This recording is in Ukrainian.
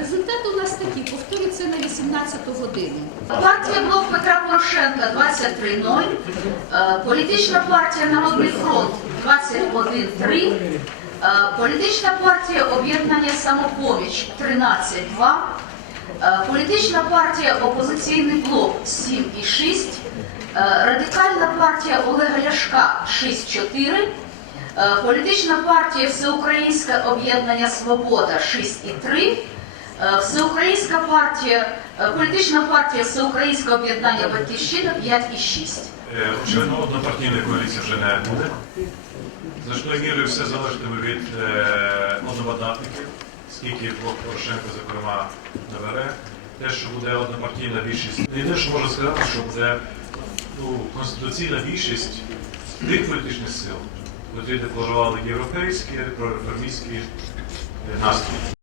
Результати у нас такі, повторюється на 18 годину. Партія Блок Петра Порошенка 23-0, Е, політична партія Народний фронт 21-3, Е, політична партія Об'єднання Самопоміч 13-2, Е, політична партія Опозиційний блок 7,6, Е, радикальна партія Олега Ляшка 6-4, Е, політична партія Всеукраїнське об'єднання Свобода 6,3, Е, Всеукраїнська партія, е, політична партія Всеукраїнське об'єднання Батьківщина 5,6. Е, Очевидно, однопартійної коаліції вже не буде. Значною мірою все залежатиме від е, одномандатників, скільки блок Порошенко, зокрема, набере. Те, що буде однопартійна більшість. Єдине, що можу сказати, що буде ну, конституційна більшість тих політичних сил, які декларували європейські, прореформістські е, настрої.